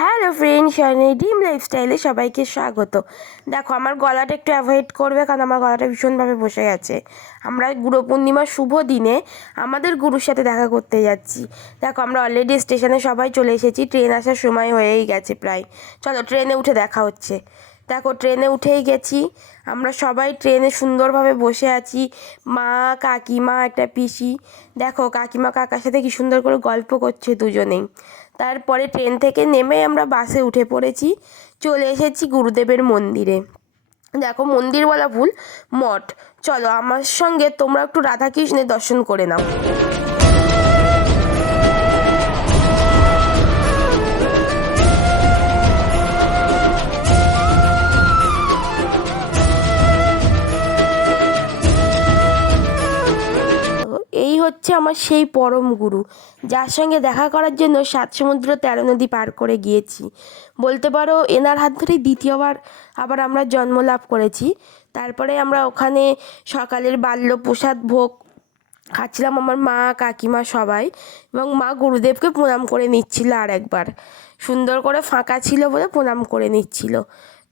Hello friend Shani ডিম লাইফস্টাইলে সবাইকে স্বাগত। দেখো, আমার গলাটা একটু অ্যাভয়েড করবে কারণ আমার গলাটা ভীষণভাবে বসে গেছে। আমরা গুরু পূর্ণিমার শুভ দিনে আমাদের গুরুর সাথে দেখা করতে যাচ্ছি। দেখো, আমরা অলরেডি স্টেশনে সবাই চলে এসেছি ট্রেন আসার সময় হয়েই গেছে প্রায়। চলো ট্রেনে উঠে দেখা হচ্ছে। দেখো, ট্রেনে উঠেই গেছি। আমরা সবাই ট্রেনে সুন্দরভাবে বসে আছি। মা, কাকিমা, একটা পিসি। দেখো, কাকিমা, কাকার সাথে কি সুন্দর করে গল্প করছে দুজনেই তারপরে ট্রেন থেকে নেমে আমরা বাসে উঠে পড়েছি। চলে এসেছি গুরুদেবের মন্দিরে। দেখো মন্দির বলা ভুল, মঠ। চলো, আমার সঙ্গে তোমরা একটু রাধাকৃষ্ণের দর্শন করে নাও। হচ্ছে আমার সেই পরম গুরু, যার সঙ্গে দেখা করার জন্য সাত সমুদ্র তেরো নদী পার করে গিয়েছি। বলতে পারো, এনার হাত ধরেই দ্বিতীয়বার আবার আমরা জন্ম লাভ করেছি। তারপরে আমরা ওখানে সকালের বাল্য প্রসাদ ভোগ খাচ্ছিলাম আমার মা, কাকিমা সবাই এবং মা গুরুদেবকে প্রণাম করে নিচ্ছিল আর একবার সুন্দর করে ফাঁকা ছিল বলে প্রণাম করে নিচ্ছিল।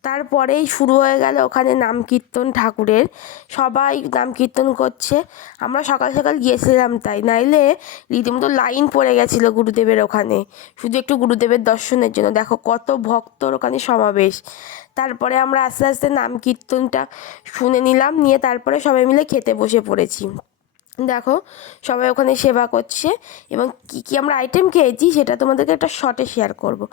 তারপরেই শুরু হয়ে গেল ওখানে নাম কীর্তন ঠাকুরের। সবাই নাম কীর্তন করছে। আমরা সকাল সকাল গিয়েছিলাম তাই। নাইলে রীতিমতো লাইন পড়ে গেছিল গুরুদেবের ওখানে। শুধু একটু গুরুদেবের দর্শনের জন্য। দেখো কত ভক্তর ওখানে সমাবেশ। তারপরে আমরা আস্তে আস্তে নাম কীর্তনটা শুনে নিলাম। নিয়ে তারপরে সবাই মিলে খেতে বসে পড়েছি। দেখো, সবাই ওখানে সেবা করছে এবং কী কী আমরা আইটেম খেয়েছি সেটা তোমাদেরকে একটা শর্টে শেয়ার করব।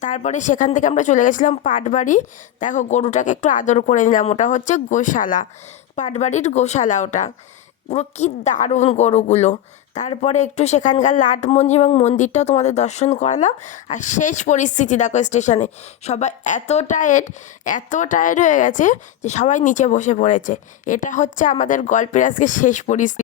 তারপরে সেখান থেকে আমরা চলে গেছিলাম পাটবাড়ি। দেখো, গরুটাকে একটু আদর করে নিলাম, ওটা হচ্ছে গোশালা। পাটবাড়ির গোশালা ওটা। পুরো কি দারুণ গরুগুলো। তারপরে একটু সেখানকার লাট মন্দির এবং মন্দিরটাও তোমাদের দর্শন করালাম। আর শেষ পরিস্থিতি দেখো স্টেশনে সবাই এত টায়ার্ড এত টায়ার্ড হয়ে গেছে যে সবাই নিচে বসে পড়েছে। এটা হচ্ছে আমাদের গল্পের আজকে শেষ পরিস্থিতি।